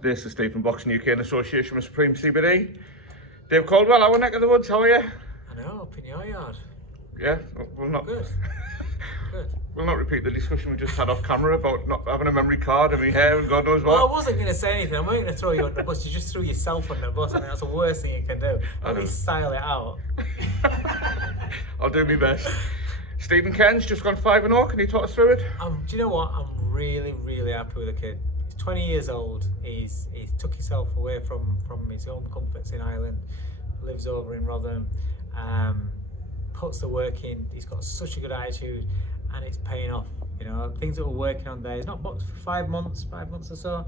This is Steve from Boxing UK in association with Supreme CBD. Dave Coldwell, our neck of the woods, how are you? I know, up in your yard. Yeah, we'll not. Good. Good. We'll not repeat the discussion we just had off camera about not having a memory card in my hair and God knows what. Well, I wasn't going to say anything. I wasn't going to throw you under the bus. You just threw yourself under the bus. I mean, that's the worst thing you can do. At least style it out. I'll do my best. Steven Cairns just gone 5-0. Can you talk us through it? Do you know what? I'm really, really happy with the kid. He's 20 years old. He's took himself away from his home comforts in Ireland. Lives over in Rotherham. Puts the work in. He's got such a good attitude, and it's paying off. You know, things that we're working on there. He's not boxed for 5 months or so.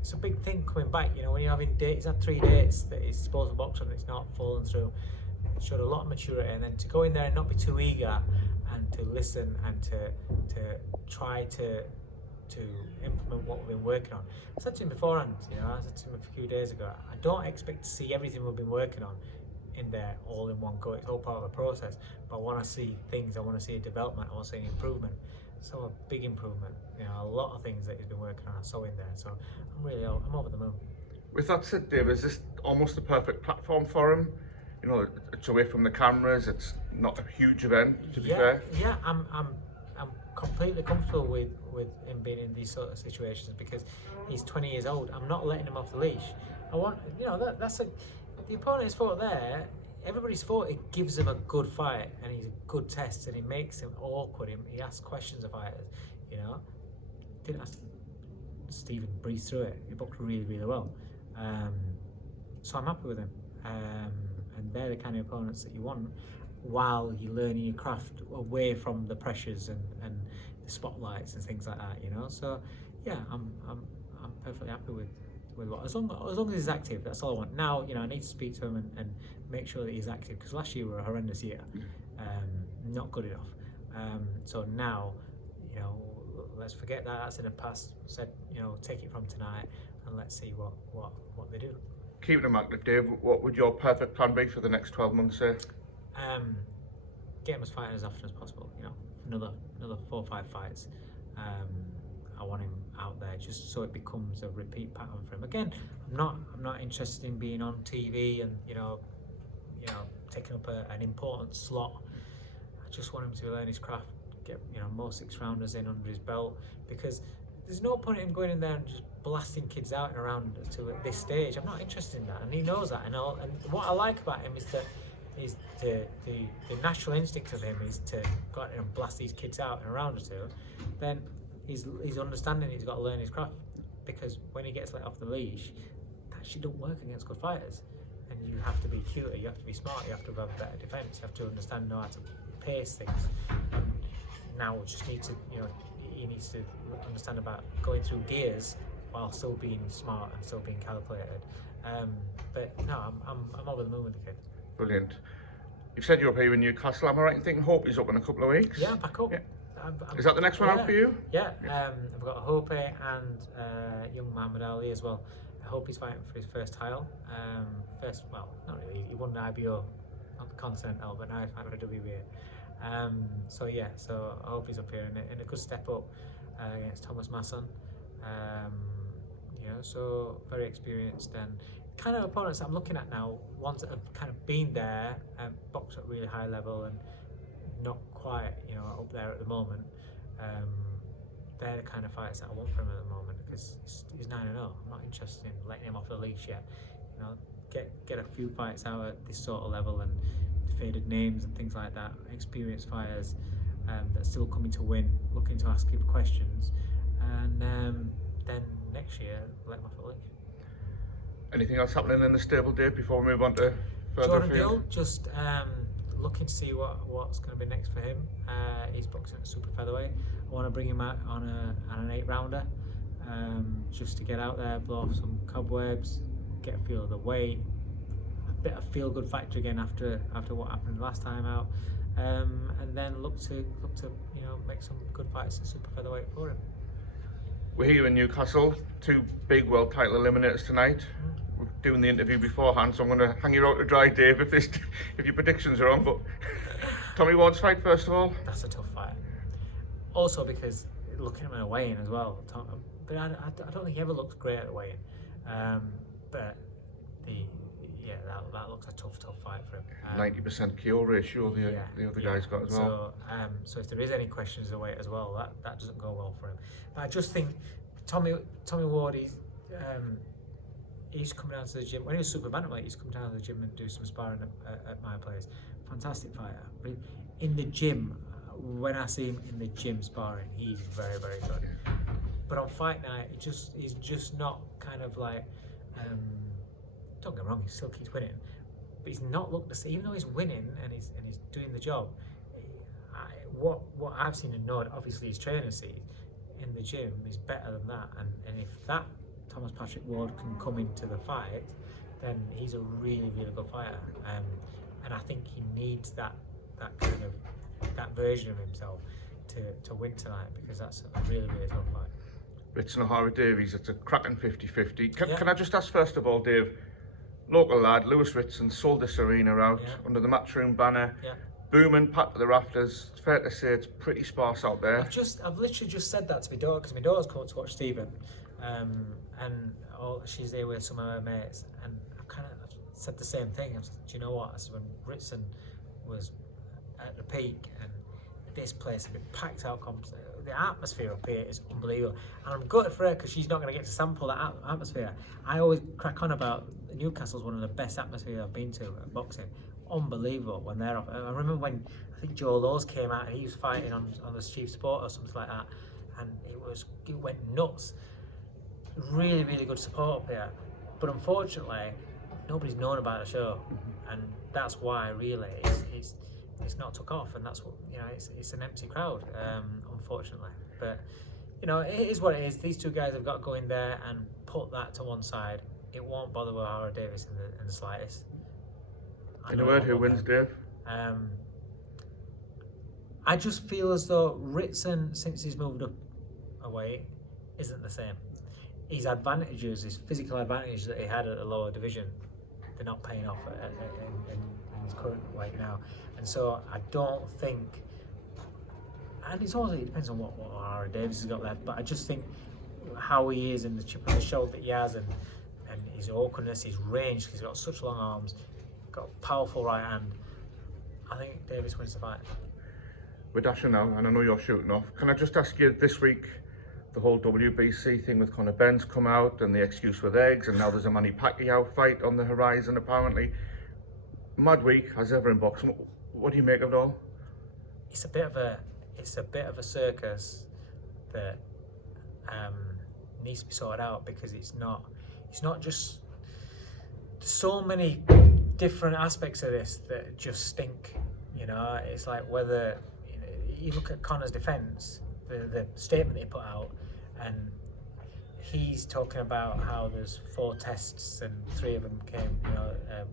It's a big thing coming back. You know, when you're having dates, he's had 3 dates that he's supposed to box on, it's not fallen through. Showed a lot of maturity, and then to go in there and not be too eager, and to listen and to try to implement what we've been working on. I said to him beforehand, you know, I said to him a few days ago, I don't expect to see everything we've been working on in there all in one go. It's all part of the process, but I want to see things. I want to see a development. I want to see an improvement. So a big improvement. You know, a lot of things that he's been working on I saw in there. So I'm over the moon. With that said, Dave, is this almost the perfect platform for him? You know, it's away from the cameras. It's not a huge event, to be fair. Yeah, I'm completely comfortable with him being in these sort of situations because he's 20 years old. I'm not letting him off the leash. I want, you know, the opponent is fought there. Everybody's fought. It gives him a good fight, and he's a good test, and he makes him awkward. He asks questions of fighters. You know, didn't ask Steven breathe through it. He boxed really, really well. So I'm happy with him. And they're the kind of opponents that you want while you're learning your craft away from the pressures and the spotlights and things like that, you know. So yeah, I'm perfectly happy with what, as long as he's active. That's all I want. Now, you know, I need to speak to him and make sure that he's active, because last year was a horrendous year, not good enough. So now, you know, let's forget that. That's in the past. Said, you know, take it from tonight and let's see what they do. Keeping him active, Dave, what would your perfect plan be for the next 12 months, say? Get him as fighting as often as possible. You know, another 4 or 5 fights. I want him out there just so it becomes a repeat pattern for him. Again, I'm not interested in being on TV and you know taking up an important slot. I just want him to learn his craft, get more 6-rounders in under his belt, because there's no point in him going in there and just blasting kids out and around to at this stage. I'm not interested in that, and he knows that. And what I like about him is that the natural instinct of him is to go out and blast these kids out and around or two. Then he's understanding he's got to learn his craft, because when he gets let off the leash, that actually don't work against good fighters. And you have to be cuter, you have to be smart, you have to have better defence, you have to understand know how to pace things. And now we just need to, he needs to understand about going through gears while still being smart and still being calculated. But no, I'm over the moon with the kid. Brilliant. You've said you're up here in Newcastle, am I right in thinking Hope is up in a couple of weeks? Yeah, back up. Yeah. Is that the next one out for you? Yeah, I've got Hope and young Muhammad Ali as well. I hope he's fighting for his first title. Well, not really, he won the IBO, not the Continental, but now he's fighting for WBA. So yeah, so I hope he's up here in a good step up against Thomas Masson. So very experienced and kind of opponents that I'm looking at now, ones that have kind of been there and boxed at really high level and not quite, up there at the moment. They're the kind of fights that I want from him at the moment, because he's 9-0. I'm not interested in letting him off the leash yet. Get a few fights out at this sort of level and faded names and things like that. Experienced fighters that are still coming to win, looking to ask him questions, and then next year let him off the leash. Anything else happening in the stable, Dave, before we move on to further Jordan afield? Gill, just looking to see what's going to be next for him. He's boxing at super featherweight. I want to bring him out on an 8-rounder, just to get out there, blow off some cobwebs, get a feel of the weight, a bit of feel-good factor again after what happened last time out, and then look to make some good fights at super featherweight for him. We're here in Newcastle, 2 big world title eliminators tonight. We're doing the interview beforehand, so I'm going to hang you out to dry, Dave, if your predictions are wrong. But Tommy Ward's fight, first of all. That's a tough fight. Also because looking at him in a weigh-in as well, but I don't think he ever looks great at weighing. But that looks a tough fight for him. 90% KO ratio the other guy's got as well. So if there is any questions of the weight as well, that doesn't go well for him. But I just think Tommy Ward, he's coming down to the gym. When he was super bantamweight, he's come down to the gym and do some sparring at my place. Fantastic fighter. In the gym, when I see him in the gym sparring, he's very, very good. But on fight night, he's just not kind of like. Don't get me wrong, he still keeps winning, but he's not looked the same. Even though he's winning and he's doing the job, what I've seen and known, obviously his trainer sees in the gym is better than that. And if that Thomas Patrick Ward can come into the fight, then he's a really, really good fighter. And I think he needs that kind of that version of himself to win tonight, because that's a really, really tough fight. Ritson O'Hara Davies, it's a cracking 50-50. Can I just ask first of all, Dave, local lad, Lewis Ritson, sold this arena out under the Matchroom banner. Booming, packed to the rafters. It's fair to say it's pretty sparse out there. I've literally just said that to my daughter, because my daughter's come to watch Steven, and she's there with some of her mates, and I've said the same thing. I've said, do you know what? I said, when Ritson was at the peak and this place had been packed out, the atmosphere up here is unbelievable, and I'm gutted for her because she's not going to get to sample that atmosphere. I always crack on about Newcastle's one of the best atmospheres I've been to at boxing. Unbelievable when they're off. I remember when I think Joe Laws came out and he was fighting on the Chief Sport or something like that, and it went nuts. Really, really good support up here, but unfortunately nobody's known about the show, and that's why really it's not took off, and that's what it's an empty crowd, unfortunately. But it is what it is. These two guys have got to go in there and put that to one side. It won't bother O'Hara Davies in the slightest. In a word, who wins, Dave? I just feel as though Ritson, since he's moved up away, isn't the same. His advantages, his physical advantages that he had at the lower division, they're not paying off in his current weight now. And so I don't think, and it depends on what O'Hara Davies has got left, but I just think how he is and the chip on the shoulder that he has, and his awkwardness, his range, he's got such long arms, got a powerful right hand. I think Davies wins the fight. We're dashing now, and I know you're shooting off. Can I just ask you, this week, the whole WBC thing with Conor Benn's come out, and the excuse with eggs, and now there's a Manny Pacquiao fight on the horizon apparently. Mad week, as ever in boxing. What do you make of it all? It's a bit of a circus that needs to be sorted out, because it's not just so many different aspects of this that just stink. It's like whether you look at Conor's defence, the statement he put out, and he's talking about how there's 4 tests and 3 of them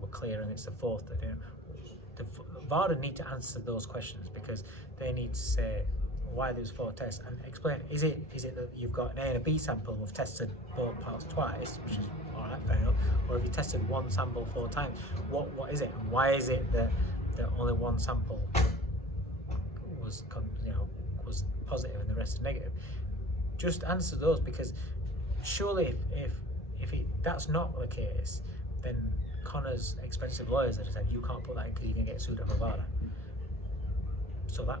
were clear, and it's the 4th that didn't. The VAR need to answer those questions, because they need to say why there's 4 tests and explain. Is it that you've got an A and a B sample and we've tested both parts twice, which is alright, fair enough, or have you tested one sample 4 times? What is it, and why is it that only one sample was positive and the rest is negative? Just answer those, because surely if that's not the case, then Conor's expensive lawyers have said you can't put that in because you're going to get sued over VADA. So that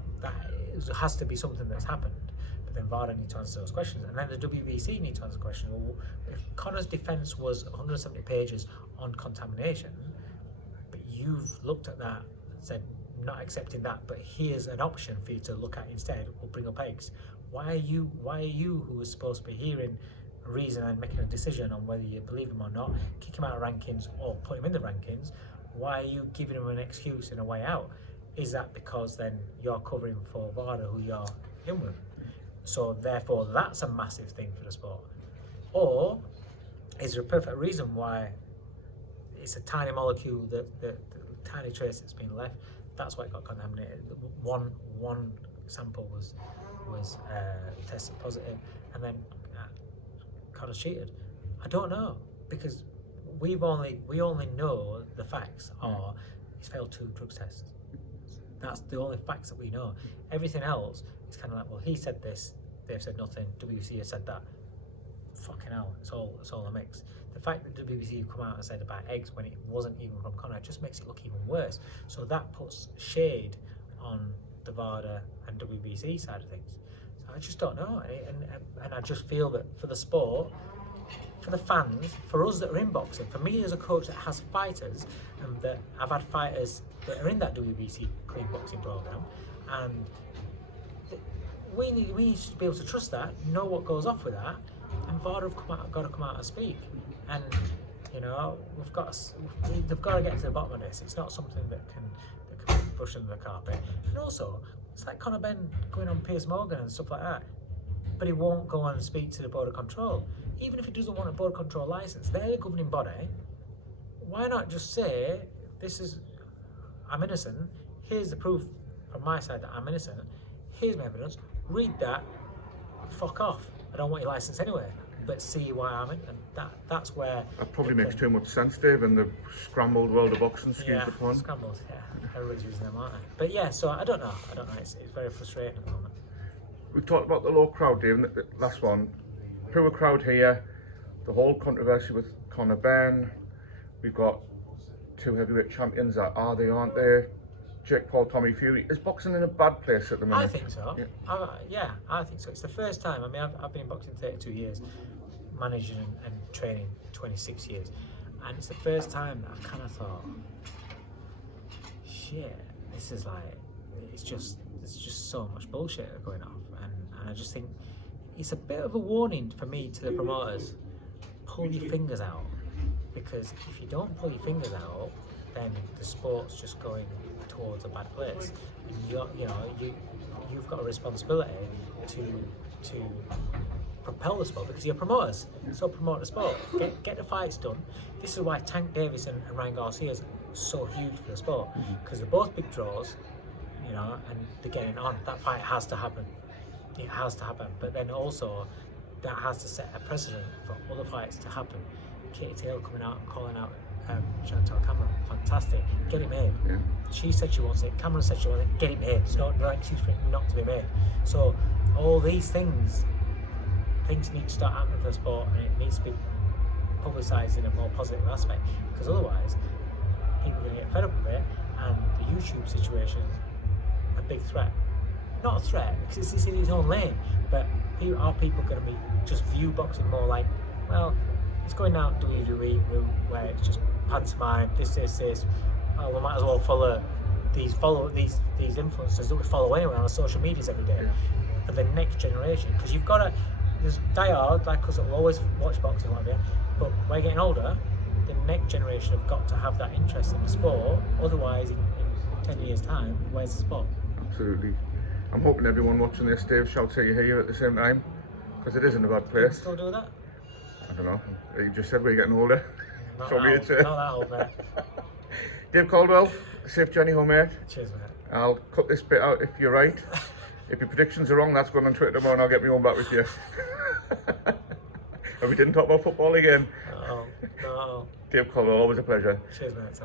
has to be something that's happened. But then VADA need to answer those questions, and then the WBC need to answer the question. Well, if Conor's defence was 170 pages on contamination, but you've looked at that and said not accepting that, but here's an option for you to look at instead, we'll bring up eggs. Why are you who is supposed to be hearing a reason and making a decision on whether you believe him or not, kick him out of rankings or put him in the rankings? Why are you giving him an excuse and a way out? Is that because then you're covering for VADA, who you're in with? So therefore that's a massive thing for the sport. Or is there a perfect reason why it's a tiny molecule, the tiny trace that's been left, that's why it got contaminated? One sample was tested positive, and then Conor cheated. I don't know, because we only know the facts are he's failed 2 drugs tests. That's the only facts that we know. Everything else is kind of like, well, he said this, they've said nothing, WC has said that. fucking hell, it's all a mix. The fact that WBC come out and said about eggs when it wasn't even from Conor just makes it look even worse. So that puts shade on the VADA and WBC side of things. So I just don't know, and I just feel that for the sport, for the fans, for us that are in boxing, for me as a coach that has fighters, and that I've had fighters that are in that WBC clean boxing program, and we need to be able to trust that, know what goes off with that, and VADA have got to come out and speak. And you know, they've got to get to the bottom of this. It's not something that can be brushed under the carpet. And also, it's like Conor Benn going on Piers Morgan and stuff like that, but he won't go on and speak to the Board of Control. Even if he doesn't want a Board of Control licence, they're the governing body. Why not just say, I'm innocent, here's the proof from my side that I'm innocent, here's my evidence, read that, fuck off. I don't want your licence anyway, but see why I'm in. And that's where... That probably makes too much sense, Dave, in the scrambled world of boxing, excuse the pun. Scrambled, yeah. Everybody's using them, aren't they? But yeah, so I don't know. It's very frustrating at the moment. We've talked about the low crowd, Dave, in the last one. Poor crowd here, the whole controversy with Conor Benn. We've got two heavyweight champions that are they, aren't they? Jake Paul, Tommy Fury. Is boxing in a bad place at the minute? I think so. Yeah, I think so. It's the first time. I mean, I've been in boxing 32 years, managing and training 26 years. And it's the first time that I've kind of thought, shit, this is like, there's just so much bullshit going off. And I just think it's a bit of a warning for me to the promoters, pull your fingers out. Because if you don't pull your fingers out, then the sport's just going towards a bad place. And you've got a responsibility to propel the sport because you're promoters. So promote the sport. Get the fights done. This is why Tank Davis and Ryan Garcia is so huge for the sport, because they're both big draws, you know, and they're getting on. That fight has to happen. It has to happen. But then also that has to set a precedent for other fights to happen. Katie Taylor coming out and calling out Chantal Cameron, fantastic. Get it made. Yeah. She said she wants it. Cameron said she wants it. Get it made. There's no excuse for it not to be made. So all these things need to start happening for the sport, and it needs to be publicised in a more positive aspect, because otherwise people are going to get fed up with it, and the YouTube situation is a big threat. Not a threat because it's in its own lane, but are people going to be just view boxing more like, well, it's going down WWE route where it's just pantomime, this. Oh, we might as well follow these influencers that we follow anyway on our social medias every day for the next generation. Because you've got to, there's diehard like us that will always watch boxing, like that, but we're getting older. The next generation have got to have that interest in the sport. Otherwise, in 10 years' time, where's the sport? Absolutely. I'm hoping everyone watching this, Dave, shouts at you here at the same time, because it is in a bad place. Can you still do that? I don't know. You just said we're getting older. Not So that old, mate. Dave Coldwell, safe journey home, mate. Cheers, mate. I'll cut this bit out if you're right. If your predictions are wrong, that's going on Twitter tomorrow and I'll get my own back with you. And we didn't talk about football again. No. Dave Coldwell, always a pleasure. Cheers, mate.